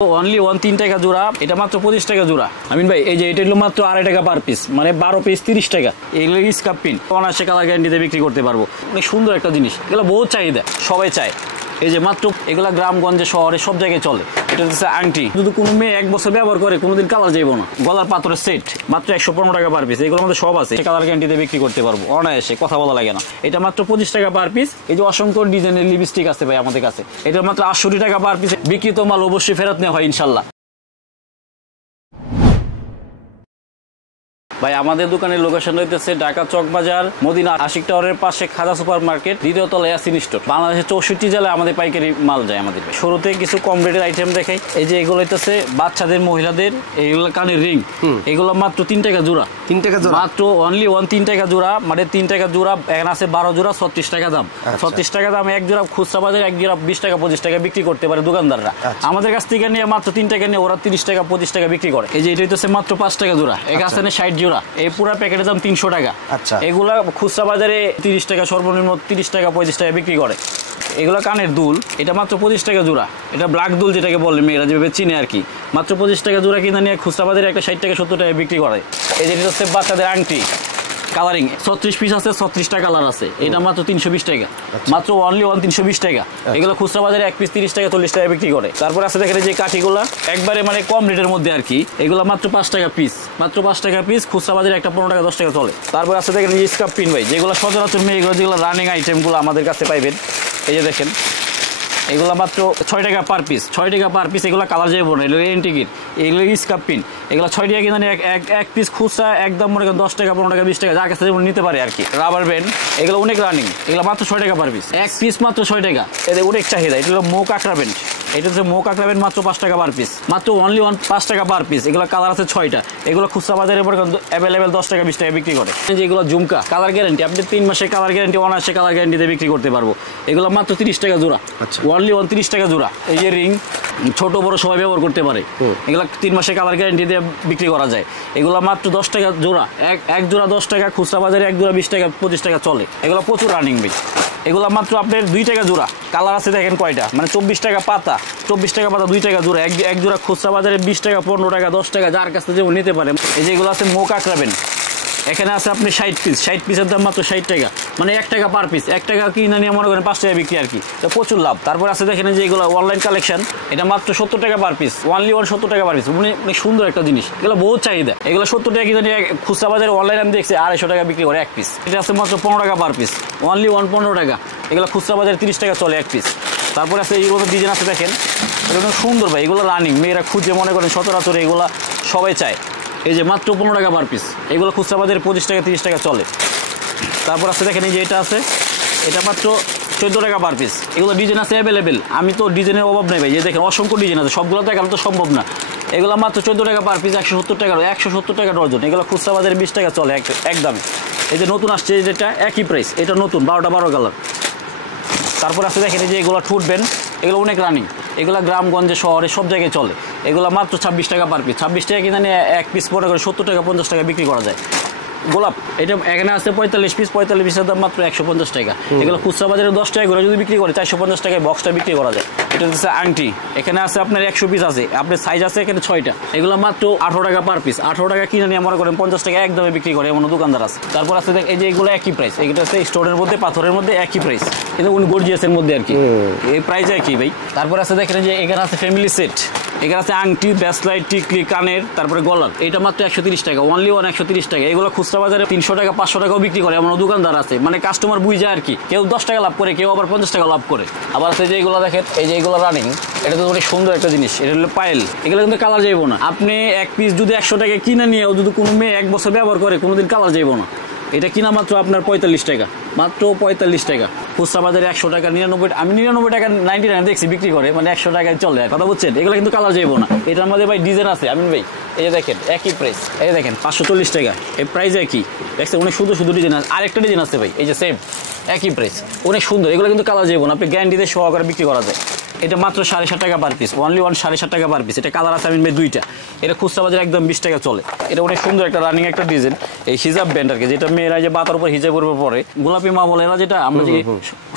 Only 3 টাকা জোড়া, এটা মাত্র 25 টাকা জোড়া। আমিন ভাই এই যে এটা হলো মাত্র 2.5 টাকা পার পিস, মানে 12 পিস 30 টাকা। এগুলো স্কাপ পিন অনায়াসে কালার গ্যারান্টিতে বিক্রি করতে পারবো। অনেক সুন্দর একটা জিনিস, এগুলো বহুত চাহিদা, সবাই চায়। এই যে মাত্র এগুলা গ্রামগঞ্জে শহরে সব জায়গায় চলে। এটা হচ্ছে আংটি, যদি কোনো মেয়ে 1 বছর ব্যবহার করে কোনোদিন কালার যাইব না। গলার পাথরের সেট মাত্র 115 টাকা পার পিস। এগুলোর মধ্যে সব আছে, কালার গ্যারান্টিতে বিক্রি করতে পারবো অনায়াসে, কথা বলা লাগে না। এটা মাত্র 25 টাকা পার পিস। এই যে অসংখ্য ডিজাইনের লিপস্টিক আছে ভাই আমাদের কাছে, এটা মাত্র 68 টাকা পার পিস। বিক্রিত মাল অবশ্যই ফেরত নেওয়া হয় ইনশাল্লাহ। ভাই আমাদের দোকানের লোকেশন হইতেছে ঢাকা চকবাজার মদিনা আশিক টাওয়ারের পাশে খাজা সুপার মার্কেট, দ্বিতীয় তলায় ইয়াসিন স্টোর। বাংলাদেশের 64 জেলায় আমাদের পাইকারি মাল যায় আমাদের। শুরুতে কিছু কম রেটের আইটেম দেখাই। এই যে এগুলো হইতেছে বাচ্চাদের, মহিলাদের, এইগুলো কানের রিং। এগুলো মাত্র 3 টাকা জোড়া। 3 টাকা জোড়া, মাত্র অনলি 3 টাকা জোড়া, মানে 3 টাকা জোড়া। এখানে আছে 12 জোড়া, 36 টাকা দাম। 36 টাকা দাম এক জোড়া। খুচরা বাজারে এক জোড়া 20 টাকা 25 টাকা বিক্রি করতে পারে দোকানদাররা। আমাদের কাছ থেকে নিয়ে মাত্র 3 টাকা নিয়ে ওরা 30 টাকা 25 টাকা বিক্রি করে। এই যে এটা হইতেছে মাত্র 5 টাকা জোড়া। এখানে 60 জোড়া। এই পুরো প্যাকেটের দাম 300 টাকা। এগুলা খুচরা বাজারে 30 টাকা, সর্বনিম্ন 30 টাকা 25 টাকা বিক্রি করে। এগুলো কানের দুল, এটা মাত্র 25 টাকা জোড়া। এটা ব্ল্যাক দুল যেটাকে বলে মেয়েরা যেভাবে চিনে আর কি। মাত্র 25 টাকা জোড়া কিনা নিয়ে খুচরা বাজারে একটা 60 টাকা 70 টাকা বিক্রি করে। এই যেটা হচ্ছে বাচ্চাদের আংটি কালারিং, 36 পিস আছে, 36টা কালার আছে। এটা মাত্র 320 টাকা, মাত্র অনলি 320 টাকা। এগুলো খুচরা বাজারে এক পিস 30 টাকা 40 টাকা বিক্রি করে। তারপর আছে দেখেন যে কাঠিগুলা একবারে মানে কম রেটের মধ্যে আর কি। এগুলো মাত্র 5 টাকা পিস, মাত্র 5 টাকা পিস। খুচরা বাজারে একটা 15 টাকা 10 টাকা চলে। তারপর আছে দেখেন যে স্কাপ পিন ভাই, যেগুলো সচরাচর মেয়েগুলো যেগুলো রানিং আইটেমগুলো আমাদের কাছে পাইবেন। এই যে দেখেন এগুলো মাত্র 6 টাকা পার পিস, 6 টাকা পার পিস। এগুলো কালার যাইব না, এগুলো এন্টিকিট, এগুলো স্কাপ পিন। এগুলো 6 টাকা কিনা এক পিস খুচরা একদম মনে করেন 10 টাকা 15 টাকা 20 টাকা যার কাছে যেমন নিতে পারে আর কি। রাবার ব্যান্ড এগুলো অনেক রানিং, এগুলো মাত্র 6 টাকা পার পিস। এক পিস মাত্র 6 টাকা, এদের অনেক চাহিদা। এটা হলো মুখ আঁকড়া ব্যান্ড, এটা হচ্ছে মুখ আঁকড়া ব্যান্ড, মাত্র 5 টাকা পার পিস, মাত্র অনলি 5 টাকা পার পিস। এগুলো কালার আছে 6টা। এগুলো খুচরা বাজারে অ্যাভেলেবেল 10 টাকা 20 টাকা বিক্রি করে। যে এগুলো ঝুমকা, কালার গ্যারান্টি, আপনি 3 মাসের কালার গ্যারান্টি, অনায়াসে কালার গ্যারান্টিতে বিক্রি করতে পারবো। এগুলো মাত্র 30 টাকা জোড়া, অনলি 30 টাকা জোড়া। এই যে রিং ছোট বড় সবাই ব্যবহার করতে পারে। এগুলো 3 মাসের কালার গ্যারান্টি দিয়ে বিক্রি করা যায়। এগুলো মাত্র 10 টাকা জোড়া, এক জোড়া 10 টাকা। খুচরা বাজারে এক জোড়া 20 টাকা 25 টাকা চলে। এগুলো প্রচুর রানিং ভাই। এগুলো মাত্র আপনার 2 টাকা জোড়া। কালার আছে দেখেন কয়টা, মানে 24 টাকা পাতা, 24 টাকা পাতা 2 টাকা জোড়া। এক জোড়া খুচরা বাজারে 20 টাকা 15 টাকা 10 টাকা যার কাছে যেমন নিতে পারেন। এই যে এগুলো আছে মুখ আঁকড়াবেন, এখানে আছে আপনি 60 পিস। 60 পিসের দাম মাত্র 60 টাকা, মানে 1 টাকা পার পিস। 1 টাকা কিনা নিয়ে মনে করেন 5 টাকা বিক্রি আর কি, তো প্রচুর লাভ। তারপর আছে দেখেন যে এগুলো অনলাইন কালেকশন, এটা মাত্র 70 টাকা পার পিস, অনলি 70 টাকা পার পিস। অনেক সুন্দর একটা জিনিস, এগুলো বহুত চাহিদা। এগুলো 70 টাকা কিনা নিয়ে খুচরা বাজারে অনলাইন আমি দেখছি 250 টাকা বিক্রি করে এক পিস। এটা আছে মাত্র 15 টাকা পার পিস, অনলি 15 টাকা। এগুলো খুচরা বাজারে 30 টাকা চলে এক পিস। তারপর আছে এইগুলো ডিজাইন আছে দেখেন, এটা সুন্দর ভাই। এগুলো রানিং, মেয়েরা খুঁজে মনে করেন সচরাচর এগুলো সবাই চায়। এই যে মাত্র 15 টাকা পার পিস। এগুলো খুচরা বাজারে 25 টাকা 30 টাকা চলে। তারপর আছে দেখেন এই যে এটা আছে, এটা মাত্র 14 টাকা পার পিস। এগুলো ডিজাইন আছে অ্যাভেলেবেল, আমি তো ডিজাইনের অভাব নেই ভাই। যে দেখেন অসংখ্য ডিজাইন আছে, সবগুলো দেখানো তো সম্ভব না। এগুলো মাত্র 14 টাকা পার পিস, 170 টাকা ডজন। এগুলো খুচরা বাজারে 20 টাকা চলে একদমই। এই যে নতুন আসছে যেটা একই প্রাইস, এটা নতুন 12 কালার। তারপর আছে দেখেন এই যে এগুলো ঠুটবেন, এগুলো অনেক রানিং। এগুলো গ্রামগঞ্জে শহরে সব জায়গায় চলে। এগুলো মাত্র 26 টাকা পার পিস। 26 টাকা কিনা নিয়ে এক পিস মনে করে 70 টাকা 50 টাকা বিক্রি করা যায়। গোলাপ এটা এখানে আছে 45 পিস, 45 পিসের দাম মাত্র 150 টাকা। এগুলো খুচরা বাজারে 10 টাকা করে যদি বিক্রি করে 450 টাকায় বক্সটা বিক্রি করা যায়। এটা হচ্ছে আংটি, এখানে আছে আপনার 100 পিস আছে, আপনার সাইজ আছে এখানে 6টা। এগুলো মাত্র 18 টাকা পার পিস। 18 টাকা কিনে নিয়ে মনে করেন 50 টাকা একদমে বিক্রি করে এমন দোকানদার আছে। তারপর আছে এই যে এগুলো একই প্রাইস, এগুলো আছে স্টোনের মধ্যে পাথরের মধ্যে একই প্রাইস, কিন্তু গর্জিয়াসের মধ্যে আর কি, এই প্রাইস একই ভাই। তারপর আছে দেখেন যে এখানে আছে ফ্যামিলি সেট, এখানে আছে আংটি, ব্যাসলাইট, টিকলি, কানের, তারপরে গলার। এটা মাত্র 130 টাকা, অনলি 130 টাকা। এগুলো খুচরা বাজারে 300 টাকা 500 টাকাও বিক্রি করে এমন দোকানদার আছে, মানে কাস্টমার বুঝে আর কি। কেউ 10 টাকা লাভ করে, কেউ আবার 50 টাকা লাভ করে। আবার আছে যে এগুলো দেখেন, এই যে এগুলো রানিং, এটা তো অনেক সুন্দর একটা জিনিস। এটা হলো পায়েল, এগুলো কিন্তু কালার যাইব না। আপনি এক পিস যদি 100 টাকা কিনে নিয়েও যদি কোনো মেয়ে 1 বছর ব্যবহার করে কোনোদিন কালার যাইব না। এটা কিনা মাত্র আপনার 45 টাকা, মাত্র 45 টাকা। খুচরা বাজারে 100 টাকা 99, আমি 99 টাকা 99 দেখছি বিক্রি করে, মানে 100 টাকায় চলে। কথা বুঝছেন, এগুলো কিন্তু কালার যাইব না। এটার মধ্যে ভাই ডিজাইন আছে আমিন ভাই, এই যে দেখেন একই প্রাইস। এই দেখেন 540 টাকা, এই প্রাইস একই। দেখছেন অনেক সুন্দর সুন্দর ডিজাইন আছে। আরেকটা ডিজাইন আছে ভাই, এই যে সেম একই প্রাইস, অনেক সুন্দর। এগুলো কিন্তু কালার যাইব না, আপনি গ্যারান্টিতে সহকারে বিক্রি করা যায়। এটা মাত্র 7.5 টাকা পার পিস, অনলি 7.5 টাকা পার পিস। এটা কালার আছে আমিন ভাই 2টা। এটা খুচরা বাজারে একদম 20 টাকা চলে। এটা অনেক সুন্দর একটা রানিং একটা ডিজাইন, এই হিজাব ব্যান্ড আর কি, যেটা মেয়েরা যে বাতার উপর হিজাব উপর পরে, গোলাপি মা বলে না যেটা, আমরা যে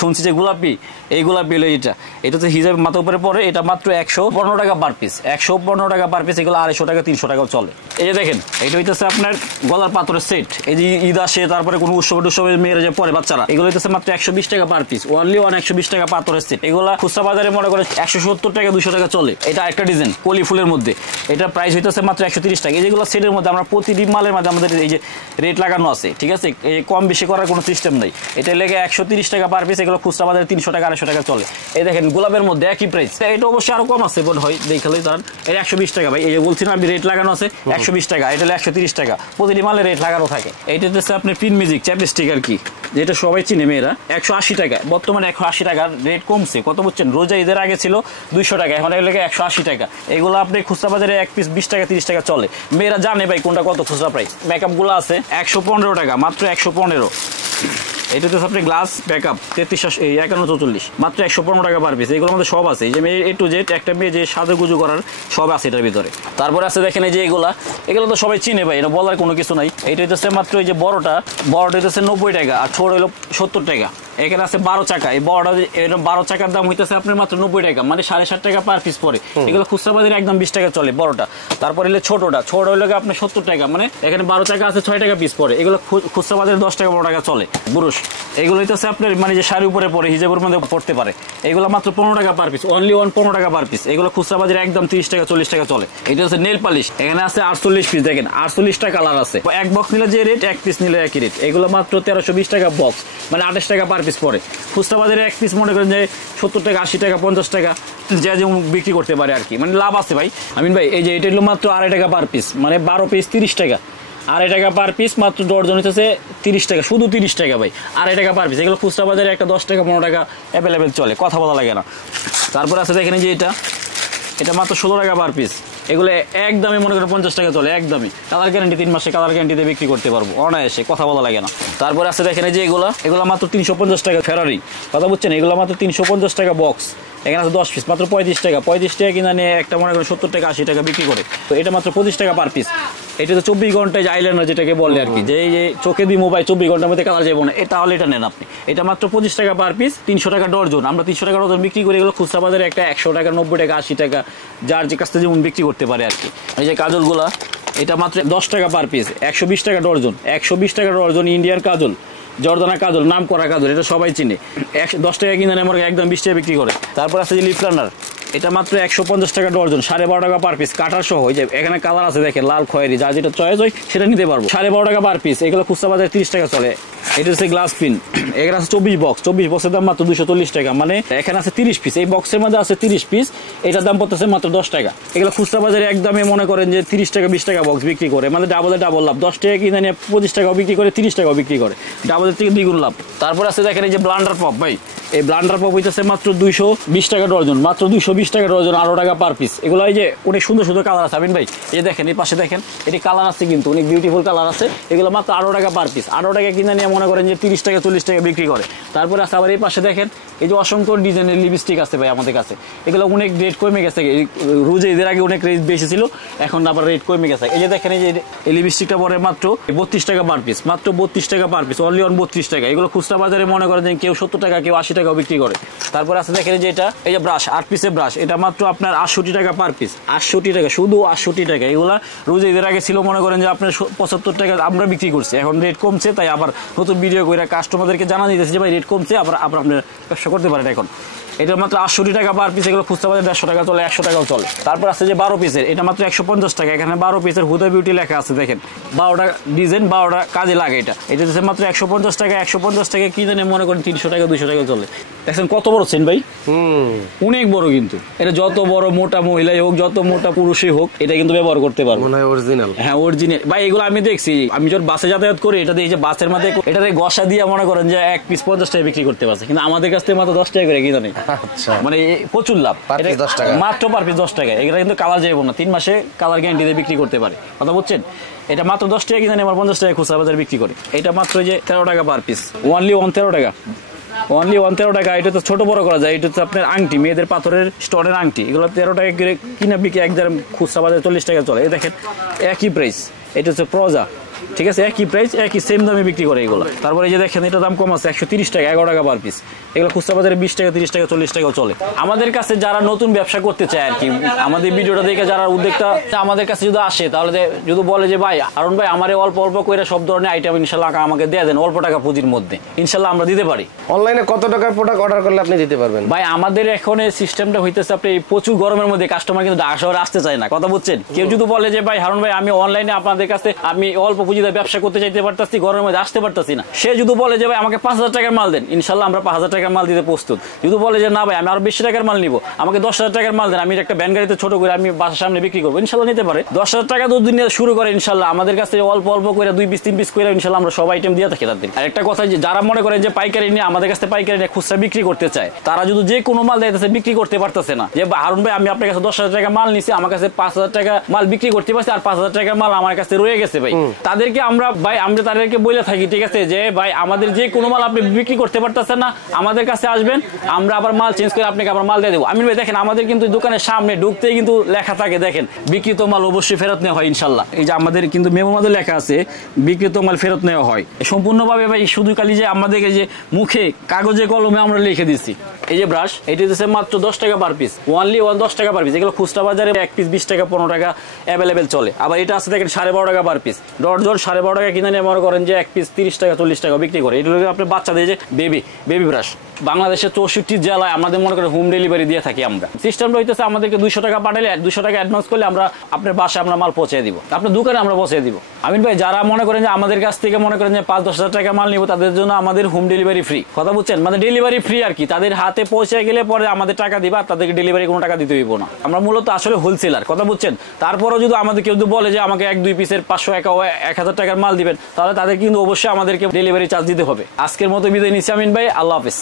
শুনছি যে গোলাপি, এই গোলাপি হলো এটা হচ্ছে হিজাব মাথা উপরে পরে, এটা মাত্র 115 টাকা পার পিস, 115 টাকা পার পিস। এগুলো 250 টাকা 300 টাকাও চলে। এই যে দেখেন এটা হইতেছে আপনার গলার পাথরের সেট, এই যে ঈদ আসে তারপরে কোনো উৎসবে মেয়েরা যে পরে বাচ্চারা, এগুলো হইতেছে মাত্র 120 টাকা পার পিস, অনলি 120 টাকা পাথরের সেট। এগুলো খুচরা বাজারে মনে করে 170 টাকা 200 টাকা চলে। এটা একটা ডিজাইন কলি ফুলের মধ্যে, এটা প্রাইস হইতেছে মাত্র 130 টাকা। এই যেগুলো সেটের মধ্যে আমরা প্রতিটি মালের মধ্যে আমাদের এই যে রেট লাগানো আছে, ঠিক আছে, এই কম বেশি করার কোনো সিস্টেম নাই। এটা লেগে 130 টাকা পার পিস। এগুলো খুচরা বাজারে 300 টাকা 250 টাকা চলে। এই দেখেন গোলাপের মধ্যে একই প্রাইস, এটা অবশ্যই আরো কম আছে বোধ হয়, দেখালেই ধরেন এটা 120 টাকা ভাই। এই যে বলছি না আমি রেট লাগানো আছে 120 টাকা, এটা হলো 130 টাকা, প্রতিটি মালে রেট লাগানো থাকে। এইটা হচ্ছে আপনার পিন মিউজিক চ্যাপস্টিক আর কি, যেটা সবাই চিনে মেয়েরা, 180 টাকা, বর্তমানে 180 টাকার রেট কমছে। কত বুঝছেন, রোজা ঈদের আগে ছিল 200 টাকা, এখন এগুলো 180 টাকা। এগুলো আপনি খুচরা বাজারে এক পিস 20 টাকা 30 টাকা চলে। মেয়েরা জানে ভাই কোনটা কত খুচরা প্রাইস। মেকআপ গুলো আছে 115 টাকা, মাত্র 115। এটা হচ্ছে আপনি গ্লাস ব্যাকআপ 335144, মাত্র 115 টাকা পার পিস। এগুলোর মধ্যে সব আছে, এই যে মেয়ে A to Z, একটা মেয়ে যে সাজুগুজু করার সব আছে এটার ভিতরে। তারপরে আছে দেখেন এই যে এগুলো তো সবাই চিনে ভাই, এটা বলার কোনো কিছু নাই। এটা হচ্ছে মাত্র এই যে বড়টা হচ্ছে 90 টাকা, আর ছোট হলো 70 টাকা। এখানে আছে 12 চাকা, এই বড়টা 12 চাকার দাম হইতেছে আপনার মাত্র 90 টাকা, মানে 7.5 টাকা পার পিস পরে। এগুলো খুচরা বাজারে একদম 20 টাকা চলে বড়টা। তারপর হলে ছোট হইলে আপনার 70 টাকা, মানে এখানে 12 চাকা আছে 6 টাকা পিস পরে। এগুলো খুচরা বাজারে 10 টাকা 12 টাকা চলে। বুরুশ এগুলো হইতেছে আপনার মানে যে শাড়ি উপরে পরে হিজাবের মধ্যে পড়তে পারে, এগুলো মাত্র 15 টাকা পার পিস, অনলি 15 টাকা পার পিস। এগুলো খুচরা বাজারে একদম 30 টাকা 40 টাকা চলে। এটা হচ্ছে নেল পালিশ, এখানে আছে 48 পিস, দেখেন 48টা কালার আছে। এক বক্স নিলে যে রেট, এক পিস নিলে একই রেট। এগুলো মাত্র 1320 টাকা বক্স, মানে 28 টাকা পার পিস পরে। খুচরা বাজারে এক পিস মনে করেন যে 70 টাকা 80 টাকা 50 টাকা যে যেমন বিক্রি করতে পারে আর কি, মানে লাভ আছে ভাই। আমিন ভাই এই যে এটা হলো মাত্র 2.5 টাকা পার পিস, মানে 12 পিস 30 টাকা, 2.5 টাকা পার পিস, মাত্র ডর্জন হচ্ছে 30 টাকা, শুধু 30 টাকা ভাই, 2.5 টাকা পার পিস। এগুলো খুচরা বাজারে একটা 10 টাকা 15 টাকা অ্যাভেলেবেল চলে, কথা বলা লাগে না। তারপর আছে দেখেন যে এটা মাত্র 16 টাকা পার পিস। এগুলো একদমই মনে করেন 50 টাকা চলে, একদমই। কালার গ্যারান্টি 3 মাসে কালার গ্যারান্টিতে বিক্রি করতে পারবো অনায়াসে, কথা বলা লাগে না। তারপরে আছে দেখেন যে এগুলো মাত্র 350 টাকা ফেরারি, কথা বুঝছেন, এগুলো মাত্র 350 টাকা বক্স। এখানে আছে 10 পিস, মাত্র 35 টাকা। 35 টাকা কিনা নিয়ে একটা মনে করেন 70 টাকা 80 টাকা বিক্রি করে, তো এটা মাত্র 25 টাকা পার পিস। এটা তো 24 ঘন্টায় যে আইলাইনার যেটাকে বলে আর কি, যে এই যে চোখে দিয়ে মোবাইল 24 ঘন্টার মধ্যে কালার যাবো না, তাহলে এটা নেন আপনি। এটা মাত্র 25 টাকা পার পিস, 300 টাকা ডর্জন। আমরা 300 টাকা ডর্জন বিক্রি করি, এগুলো খুচরা বাজারে একটা 100 টাকা 90 টাকা 80 টাকা, যার যে কাছ থেকে যেমন বিক্রি করতে পারে আর কি। এই যে কাজলগুলা, এটা মাত্র 10 টাকা পার পিস, 120 টাকা ডর্জন, 120 টাকা ডর্জন। ইন্ডিয়ার কাজল, জর্দানা কাজল, নাম করা কাজল, এটা সবাই চিনে। 10 টাকা কিনে আমার একদম 20 টাকা বিক্রি করে। তারপর আছে যে লিপ লাইনার, এটা মাত্র 150 টাকা ডর্জন, 12.5 টাকা পার পিস, কাটার সহ। এই যে এখানে কালার আছে দেখেন, লাল খয়েরি, যার যেটা চয়েস হয় সেটা নিতে পারবো। 12.5 টাকা পার পিস। এগুলো খুচরা বাজারে 30 টাকা চলে। এটা হচ্ছে গ্লাস পিন, এখানে আছে 24 বক্স, 24 বক্সের দাম মাত্র 240 টাকা, মানে এখানে আছে 30 পিস, এই বক্সের মধ্যে আছে 30 পিস, এটার দাম পড়তেছে মাত্র 10 টাকা। এগুলো খুচরা বাজারে একদমই মনে করেন যে 30 টাকা 20 টাকা বক্স বিক্রি করে, মানে ডাবল লাভ। 10 টাকা কিনে নিয়ে 25 টাকাও বিক্রি করে, 30 টাকাও বিক্রি করে, ডাবলের থেকে দ্বিগুণ লাভ। তারপর আছে দেখেন এই যে ব্লান্ডার পপ ভাই, এই ব্লান্ডার পপ হইতেছে মাত্র 220 টাকা ডর্জন, মাত্র 220 টাকা ডর্জন, 18 টাকা পার পিস। এগুলো এই যে অনেক সুন্দর সুন্দর কালার আছে আমিন ভাই, এই দেখেন এই পাশে দেখেন, এটি কালার আছে কিন্তু অনেক বিউটিফুল কালার আছে। এগুলো মাত্র 18 টাকা পার পিস, 18 টাকা কিনে নিয়ে মনে করেন যে 30 টাকা 40 টাকা বিক্রি করে। তারপরে আছে আবার এই পাশে দেখেন এই যে অসংখ্য ডিজাইনের লিপস্টিক আছে ভাই আমাদের কাছে। এগুলো অনেক রেট কমে গেছে, রোজে ঈদের আগে অনেক রেট বেশি ছিল, এখন আবার রেট কমে গেছে। এই যে দেখেন এই যে এই লিপস্টিকটা পরে মাত্র 32 টাকা পার পিস, মাত্র 32 টাকা পার পিস, অনলি 32 টাকা। এগুলো খুচরা বাজারে মনে করেন যে কেউ 70 টাকা কেউ 80 টাকাও বিক্রি করে। তারপরে আছে দেখেন যে এটা এই যে ব্রাশ, 8 পিসের ব্রাশ, এটা মাত্র আপনার 68 টাকা পার পিস, 68 টাকা, শুধু 68 টাকা। এগুলা রোজে ঈদের আগে ছিল মনে করেন যে আপনার 75 টাকা আমরা বিক্রি করছি, এখন রেট কমছে, তাই আবার নতুন ভিডিও করে কাস্টমারদেরকে জানা দিতেছে যে ভাই রেট কমছে, আবার আপনার ব্যবসা করতে পারেন এখন। এটা মাত্র 68 টাকা পার পিস। এগুলো খুচরা বাজারে 150 টাকা চলে, 100 টাকাও চলে। তারপর আছে যে 12 পিসের, এটা মাত্র 150 টাকা। এখানে 12 পিসের হুদা বিউটি লেখা আছে দেখেন, 12টা ডিজাইন, 12টা কাজে লাগে। এটা হচ্ছে মাত্র 150 টাকা। 150 টাকা কি জানে মনে করেন 300 টাকা 200 টাকা চলে। দেখছেন কত বড় চেন ভাই, অনেক বড় কিন্তু। এটা যত বড় মোটা মহিলাই হোক, যত মোটা পুরুষই হোক, এটা কিন্তু ব্যবহার করতে পারবো। অরিজিনাল, হ্যাঁ অরিজিনাল ভাই। এগুলো আমি দেখছি, আমি যখন বাসে যাতায়াত করি, এটা দিয়ে যে বাসের মধ্যে এটারে গসা দিয়ে মনে করেন যে এক পিস 50 টাকা বিক্রি করতে পারছে, কিন্তু আমাদের কাছ থেকে মাত্র 10 টাকা করে কি জানি, মানে প্রচুর লাভ। মাত্র পার পিস 10 টাকা। এগুলো কিন্তু কালার যাইব না, 3 মাসে কালার গ্যারান্টিতে বিক্রি করতে পারে, কথা বুঝছেন। এটা মাত্র 10 টাকা কিনে আমার 50 টাকা খুচরা বাজারে বিক্রি করে। এটা মাত্র যে 13 টাকা পার পিস, অনলি 13 টাকা, অনলি 13 টাকা। এটা তো ছোট বড় করা যায়। এটা হচ্ছে আপনার আংটি, মেয়েদের পাথরের স্টোনের আংটি। এগুলো 13 টাকা কিনে বিক্রি, একদম খুচরা বাজারে 40 টাকা চলে। এই দেখেন একই প্রাইস। এটা হচ্ছে প্রজা, ঠিক আছে, একই প্রাইস, একই সেম দামে বিক্রি করে এগুলো। তারপরে এই যে দেখেন এটা দাম কম আছে 130 টাকা, 11 টাকা পার পিস। এগুলো খুচরা বাজারে 20 টাকা, 30 টাকা, 40 টাকাও চলে। আমাদের কাছে যারা নতুন ব্যবসা করতে চায় আর কি, আমাদের ভিডিওটা দেখে যারা উদ্যোক্তা আমাদের কাছে যদি আসে, তাহলে যদি বলে যে ভাই হারুন ভাই আমার অল্প অল্প করে সব ধরনের আইটেম ইনশাল্লাহ আমাকে দিয়ে দেন অল্প টাকা পুঁজির মধ্যে, ইনশাল্লাহ আমরা দিতে পারি। অনলাইনে কত টাকার প্রোডাক্ট অর্ডার করলে আপনি দিতে পারবেন? ভাই আমাদের এখন সিস্টেমটা হইতেছে আপনি প্রচুর গরমের মধ্যে কাস্টমার কিন্তু ঢাকা শহরে আসতে চায় না, কথা বুঝছেন। কেউ যদি বলে যে ভাই হারুন ভাই আমি অনলাইনে আপনাদের কাছে আমি অল্প পুঁজিতে ব্যবসা করতে চাইতে পারতাছি, গরমের মধ্যে আসতে পারতাছি না, সে যদি বলে যে ভাই আমাকে 5,000 টাকার মাল দেন, ইনশাল্লাহ আমরা 5,000 টাকার মাল দিতে প্রস্তুত। যদি বলে যে না ভাই আমি আরো বেশি টাকার মাল নিবো, আমাকে 10,000 টাকার মাল দেন, আমি একটা ভ্যান গাড়িতে ছোট করে আমি বাসার সামনে বিক্রি করবো, ইনশাল্লাহ নিতে পারে। 10,000 টাকা দুদিন নিয়ে শুরু করে ইনশাল্লাহ আমাদের কাছে অল্প অল্প করে 2 পিস 3 পিস করে ইনশাল্লাহ আমরা সব আইটেম দিয়ে থাকি তাদের। আর একটা কথা, যে যারা মনে করেন যে পাইকারি নিয়ে আমাদের কাছে পাইকারি নিয়ে খুচরা বিক্রি করতে চায়, তারা যদি যে কোনো মাল দিতেছে বিক্রি করতে পারতেছে না, যে হারুন ভাই আমি আপনার কাছে 10,000 টাকা মাল নিছি, আমার কাছে 5,000 টাকা মাল বিক্রি করতে পারছি, আর 5,000 টাকার মাল আমার কাছে রয়ে গেছে ভাই, তাদেরকে আমরা তাদেরকে বলে থাকি, ঠিক আছে যে ভাই আমাদের যে কোনো মাল আপনি বিক্রি করতে পারতেছেন না, আমাদের কাছে আসবেন, আমরা আবার মাল চেঞ্জ করে আপনাকে আবার মাল দিয়ে দেবো। আমি ভাই দেখেন আমাদের কিন্তু দোকানের সামনে ঢুকতেই কিন্তু লেখা থাকে, দেখেন বিক্রিত মাল অবশ্যই ফেরত নেওয়া হয় ইনশাল্লাহ। এই যে আমাদের কিন্তু মেমোর মধ্যে লেখা আছে বিক্রিত মাল ফেরত নেওয়া হয় সম্পূর্ণভাবে ভাই। শুধু খালি যে আমাদের যে মুখে কাগজে কলমে আমরা লিখে দিচ্ছি। এই যে ব্রাশ, এটি দিচ্ছে মাত্র 10 টাকা পার পিস, অনলি 10 টাকা পার পিস। এগুলো খুচরা বাজারে এক পিস 20 টাকা 15 টাকা অ্যাভেলেবেল চলে। আবার এটা আছে দেখেন 12.5 টাকা পার পিস, ডজন 12.5 টাকা কিনে নিয়ে মনে করেন যে এক পিস 30 টাকা 40 টাকা বিক্রি করে। এগুলো আপনার বাচ্চাদের যে বেবি ব্রাশ, বাংলাদেশের 64 জেলায় আমাদের মনে করেন হোম ডেলিভারি দিয়ে থাকি আমরা। সিস্টেমটা হইতেছে আমাদেরকে 200 টাকা পাঠালে 200 টাকা অ্যাডভান্স করলে আমরা আপনার বাসায় আমরা মাল পৌঁছে দিব, আপনার দোকানে আমরা পৌঁছে দিব। আমিন ভাই যারা মনে করেন যে আমাদের কাছ থেকে মনে করেন যে 5-10 হাজার টাকা মাল নিব, তাদের জন্য আমাদের হোম ডেলিভারি ফ্রি, কথা বুঝছেন, মানে ডেলিভারি ফ্রি আর কি। তাদের হাতে পৌঁছে গেলে পরে আমাদের টাকা দিবা, তাদেরকে ডেলিভারি কোনো টাকা দিতে হইব না। আমরা মূলত আসলে হোলসেলার, কথা বুঝছেন। তারপরেও যদি আমাদের কেউ বলে যে আমাকে 1-2 পিসের 500 1000 টাকার মাল দিবেন, তাহলে তাদের কিন্তু অবশ্যই আমাদেরকে ডেলিভারি চার্জ দিতে হবে। আজকের মতো বিদায় নিচ্ছি আমিন ভাই, আল্লাহ হাফেজ।